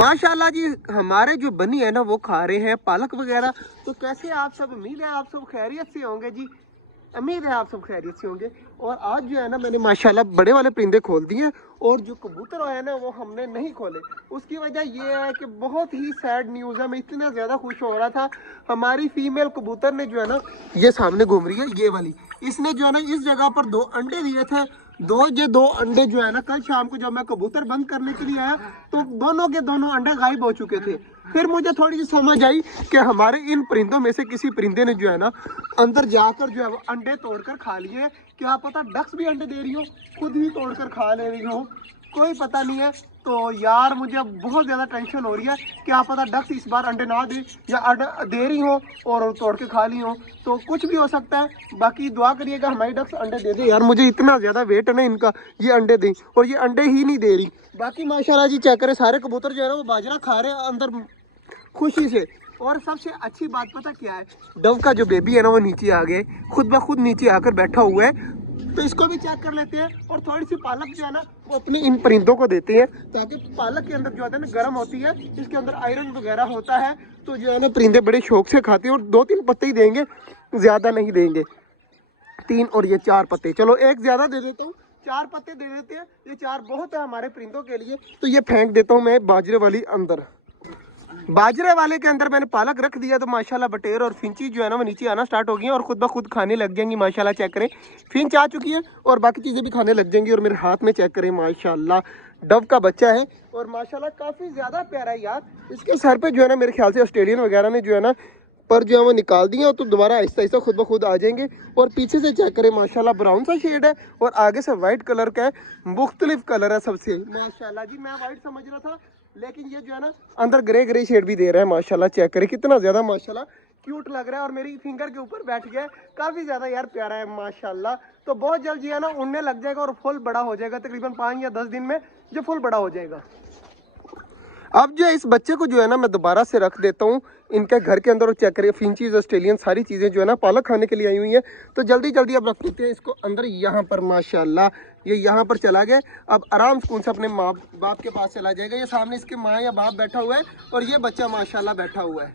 माशाल्लाह जी हमारे जो बनी है ना वो खा रहे हैं पालक वगैरह। तो कैसे आप सब, उम्मीद है आप सब खैरियत से होंगे जी, उम्मीद है आप सब खैरियत से होंगे। और आज जो है ना मैंने माशाल्लाह बड़े वाले परिंदे खोल दिए और जो कबूतर है ना वो हमने नहीं खोले। उसकी वजह ये है कि बहुत ही सैड न्यूज़ है, मैं इतना ज़्यादा खुश हो रहा था। हमारी फीमेल कबूतर ने जो है ना, ये सामने घूम रही है ये वाली, इसने जो है ना इस जगह पर 2 अंडे दिए थे। दो अंडे जो है ना कल शाम को जब मैं कबूतर बंद करने के लिए आया तो दोनों के दोनों अंडे गायब हो चुके थे। फिर मुझे थोड़ी सी समझ आई कि हमारे इन परिंदों में से किसी परिंदे ने जो है ना अंदर जाकर जो है वो अंडे तोड़कर खा लिए। क्या पता डक्स भी अंडे दे रही हो, खुद ही तोड़कर खा ले रही हो, कोई पता नहीं है। तो यार मुझे अब बहुत ज़्यादा टेंशन हो रही है, क्या पता डक्स इस बार अंडे ना दे या अंडे दे रही हो और तोड़ के खा ली हो, तो कुछ भी हो सकता है। बाकी दुआ करिएगा हमारी डक्स अंडे दे दे यार, मुझे इतना ज़्यादा वेट है ना इनका, ये अंडे दें और ये अंडे ही नहीं दे रही। बाकी माशाल्लाह जी चेक करें, सारे कबूतर जो है ना वो बाजरा खा रहे हैं अंदर खुशी से। और सबसे अच्छी बात पता क्या है, डव का जो बेबी है ना वो नीचे आ गए, खुद ब खुद नीचे आकर बैठा हुआ है। तो इसको भी चेक कर लेते हैं और थोड़ी सी पालक जो है ना वो अपने इन परिंदों को देते हैं, ताकि पालक के अंदर जो है ना गर्म होती है, इसके अंदर आयरन वगैरह होता है। तो जो है ना परिंदे बड़े शौक से खाते हैं और 2-3 पत्ते ही देंगे, ज़्यादा नहीं देंगे। 3 और ये 4 पत्ते, चलो एक ज़्यादा दे देता हूँ, 4 पत्ते दे देते हैं, ये 4 बहुत है हमारे परिंदों के लिए। तो ये फेंक देता हूँ मैं बाजरे वाली अंदर। बाजरे वाले के अंदर मैंने पालक रख दिया तो माशाल्लाह बटेर और फिंची जो है ना वो नीचे आना स्टार्ट हो गई हैं और खुद ब खुद खाने लग जाएंगी। माशाल्लाह चेक करें, फिंच आ चुकी है और बाकी चीज़ें भी खाने लग जाएंगी। और मेरे हाथ में चेक करें माशाल्लाह डव का बच्चा है और माशाल्लाह काफ़ी ज़्यादा प्यारा है यार। इसके सर पे जो है ना मेरे ख्याल से ऑस्ट्रेलियन वगैरह ने जो है ना पर जो है वो निकाल दिए, तो दोबारा आहिस्ता आहिस्ता खुद ब खुद आ जाएंगे। और पीछे से चेक करें माशाल्लाह ब्राउन सा शेड है और आगे से वाइट कलर का है, मुख्तलिफ कलर है सबसे। माशाल्लाह जी मैं वाइट समझ रहा था, लेकिन ये जो है ना अंदर ग्रे ग्रे शेड भी दे रहा है। माशाल्लाह चेक करें कितना ज़्यादा माशाल्लाह क्यूट लग रहा है और मेरी फिंगर के ऊपर बैठ गया है, काफ़ी ज़्यादा यार प्यारा है माशाल्लाह। तो बहुत जल्द जो है ना उड़ने लग जाएगा और फुल बड़ा हो जाएगा, तकरीबन 5 या 10 दिन में जो फुल बड़ा हो जाएगा। अब जो है इस बच्चे को जो है ना मैं दोबारा से रख देता हूँ इनके घर के अंदर। और चेक करिए फिंचीज ऑस्ट्रेलियन सारी चीज़ें जो है ना पालक खाने के लिए आई हुई हैं। तो जल्दी जल्दी अब रख देते हैं इसको अंदर। यहाँ पर माशाल्लाह ये यहाँ पर चला गया, अब आराम से अपने माँ बाप के पास चला जाएगा। ये सामने इसके माँ या बाप बैठा हुआ है और ये बच्चा माशाल्लाह बैठा हुआ है।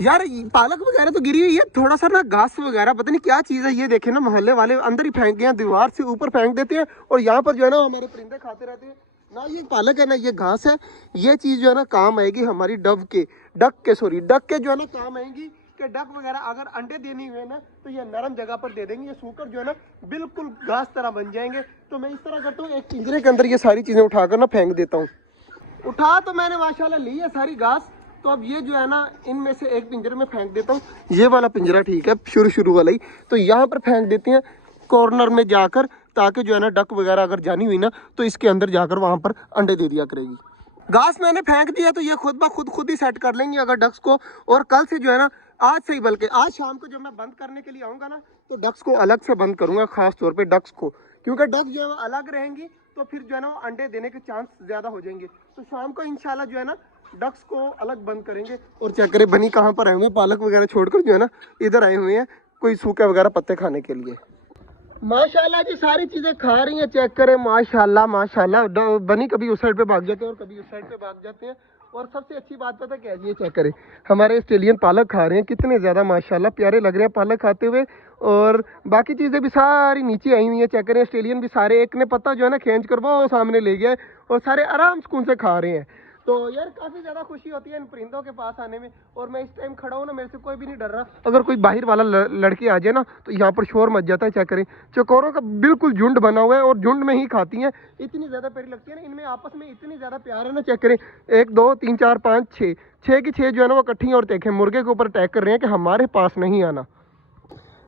यार पालक वगैरह तो गिरी हुई है, थोड़ा सा ना घास वगैरह पता नहीं क्या चीज़ है, ये देखे ना मोहल्ले वाले अंदर ही फेंक गए हैं, दीवार से ऊपर फेंक देते हैं और यहाँ पर जो है ना हमारे परिंदे खाते रहते हैं। ना ये पालक है ना ये घास है, ये चीज़ जो है ना काम आएगी हमारी डक के जो है ना काम आएगी कि डक वगैरह अगर अंडे देनी हुए ना तो ये नरम जगह पर दे देंगे, ये सूकर जो है ना बिल्कुल घास तरह बन जाएंगे। तो मैं इस तरह करता हूँ, एक पिंजरे के अंदर ये सारी चीज़ें उठाकर ना फेंक देता हूँ। उठा तो मैंने माशाल्लाह ली है सारी घास, तो अब ये जो है ना इनमें से एक पिंजरे में फेंक देता हूँ। ये वाला पिंजरा ठीक है, शुरू वाला ही, तो यहाँ पर फेंक देते हैं कॉर्नर में जाकर, ताकि जो है ना डक वगैरह अगर जानी हुई ना तो इसके अंदर जाकर वहाँ पर अंडे दे दिया करेगी। घास मैंने फेंक दिया तो ये खुद ब खुद ही सेट कर लेंगी अगर डक्स को। और कल से जो है ना, आज से ही बल्कि आज शाम को जब मैं बंद करने के लिए आऊँगा ना तो डक्स को अलग से बंद करूँगा, खास तौर पे डक्स को, क्योंकि डक्स जो है वो अलग रहेंगी तो फिर जो है ना वो अंडे देने के चांस ज़्यादा हो जाएंगे। तो शाम को इंशाल्लाह जो है ना डक्स को अलग बंद करेंगे। और चेक करें बनी कहाँ पर आए हुए हैं, पालक वगैरह छोड़कर जो है ना इधर आए हुए हैं कोई सूखे वगैरह पत्ते खाने के लिए। माशाल्लाह जी सारी चीज़ें खा रही हैं, चेक करें माशाल्लाह माशाल्लाह। बनी कभी उस साइड पे भाग जाते हैं और कभी उस साइड पे भाग जाते हैं। और सबसे अच्छी बात पता क्या है, ये चेक करें हमारे ऑस्ट्रेलियन पालक खा रहे हैं, कितने ज़्यादा माशाल्लाह प्यारे लग रहे हैं पालक खाते हुए। और बाकी चीज़ें भी सारी नीचे आई हुई हैं, चेक करें ऑस्ट्रेलियन भी सारे, एक ने पत्ता जो है ना खींच कर वो सामने ले गया है और सारे आराम सुकून से खा रहे हैं। तो यार काफ़ी ज़्यादा खुशी होती है इन परिंदों के पास आने में। और मैं इस टाइम खड़ा हूँ ना, मेरे से कोई भी नहीं डर रहा। अगर कोई बाहर वाला लड़के आ जाए ना तो यहाँ पर शोर मच जाता है। चेक करें चकोरों का बिल्कुल झुंड बना हुआ है और झुंड में ही खाती हैं, इतनी ज़्यादा प्यारी लगती है ना, इनमें आपस में इतनी ज़्यादा प्यार है ना। चेक करें 1 2 3 4 5 6 की 6 जो है ना वो इकट्ठी हैं और देखें मुर्गे के ऊपर अटैक कर रहे हैं कि हमारे पास नहीं आना।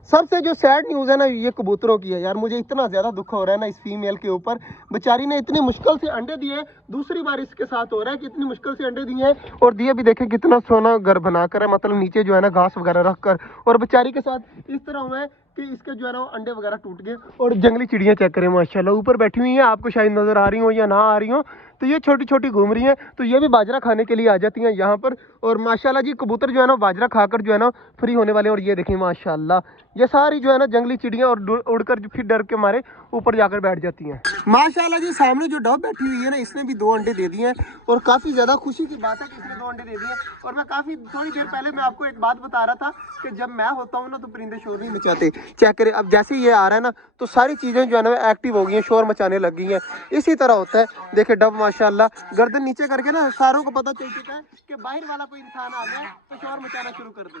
सबसे जो सैड न्यूज़ है ना ये कबूतरों की है यार, मुझे इतना ज़्यादा दुख हो रहा है ना इस फीमेल के ऊपर। बेचारी ने इतनी मुश्किल से अंडे दिए, दूसरी बार इसके साथ हो रहा है कि इतनी मुश्किल से अंडे दिए हैं और दिए भी देखें कितना सोना घर बनाकर है, मतलब नीचे जो है ना घास वगैरह रख कर। और बेचारी के साथ इस तरह हुआ है कि इसके जो है ना अंडे वगैरह टूट गए। और जंगली चिड़ियाँ चेक करें माशाल्लाह ऊपर बैठी हुई हैं, आपको शायद नज़र आ रही हो या ना आ रही हो, तो ये छोटी छोटी घूम रही हैं, तो ये भी बाजरा खाने के लिए आ जाती हैं यहाँ पर। और माशाल्लाह जी कबूतर जो है ना बाजरा खाकर जो है ना फ्री होने वाले हैं। और ये देखिए माशाल्लाह ये सारी जो है ना जंगली चिड़ियाँ और उड़कर फिर डर के मारे ऊपर जाकर बैठ जाती हैं। माशाल्लाह जी सामने जो डॉग बैठी हुई है ना इसने भी 2 अंडे दे दिए हैं और काफ़ी ज़्यादा खुशी की बात है कि इसने 2 अंडे दे दिए। और मैं काफ़ी थोड़ी देर पहले मैं आपको एक बात बता रहा था कि जब मैं होता हूँ ना तो परिंदे शोर नहीं मचाते। चेक करें अब जैसे ये आ रहा है ना तो सारी चीज़ें जो है ना एक्टिव हो गई हैं, शोर मचाने लग गई हैं। इसी तरह होता है। देखिए डब माशाल्लाह गर्दन नीचे करके ना सारों को पता चल चुका है कि बाहर वाला कोई इंसान आ गया तो शोर मचाना शुरू कर दे।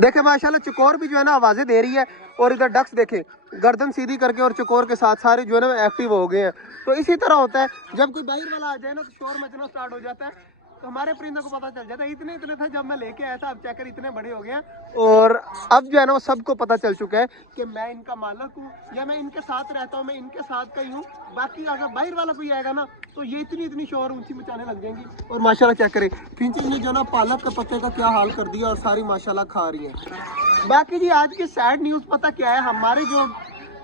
देखे माशाल्लाह चकोर भी जो है ना आवाजें दे रही है। और इधर डक्स देखे गर्दन सीधी करके और चकोर के साथ सारे जो है ना एक्टिव हो गए हैं। तो इसी तरह होता है जब कोई बाहर वाला आ जाए ना तो शोर मचना स्टार्ट हो जाता है। तो हमारे परिंदों को पता चल जाता है। इतने इतने थे जब मैं लेके आया था, अब चेकर इतने बड़े हो गए हैं। और अब जो है ना वो सबको पता चल चुका है कि मैं इनका मालिक हूँ या मैं इनके साथ रहता हूँ, मैं इनके साथ का ही हूँ। बाकी अगर बाहर वाला कोई आएगा ना तो ये इतनी इतनी शोर ऊंची मचाने लग जाएंगी। और माशाल्लाह चेक करें फिंची ने जो ना पालक के पत्ते का क्या हाल कर दिया और सारी माशाल्लाह खा रही है। बाकी जी आज की सैड न्यूज़ पता क्या है, हमारे जो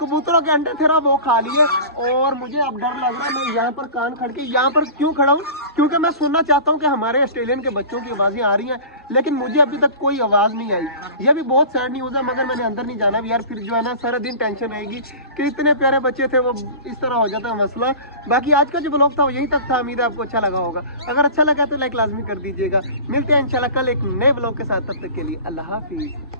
कबूतरों के अंडे थे ना वो खा लिए। और मुझे अब डर लग रहा है, मैं यहाँ पर कान खड़ के यहाँ पर क्यों खड़ा हूँ क्योंकि मैं सुनना चाहता हूँ कि हमारे ऑस्ट्रेलियन के बच्चों की आवाज़ें आ रही हैं, लेकिन मुझे अभी तक कोई आवाज़ नहीं आई। यह भी बहुत सैड न्यूज़ है, मगर मैंने अंदर नहीं जाना यार, फिर जो है ना सारा दिन टेंशन रहेगी कि इतने प्यारे बच्चे थे वो इस तरह हो जाता है मसला। बाकी आज का जो ब्लॉग था वो यहीं तक था, उम्मीद है आपको अच्छा लगा होगा। अगर अच्छा लगा तो लाइक लाजमी कर दीजिएगा। मिलते हैं इंशाल्लाह कल एक नए ब्लॉग के साथ, तब तक के लिए अल्लाह हाफिज़।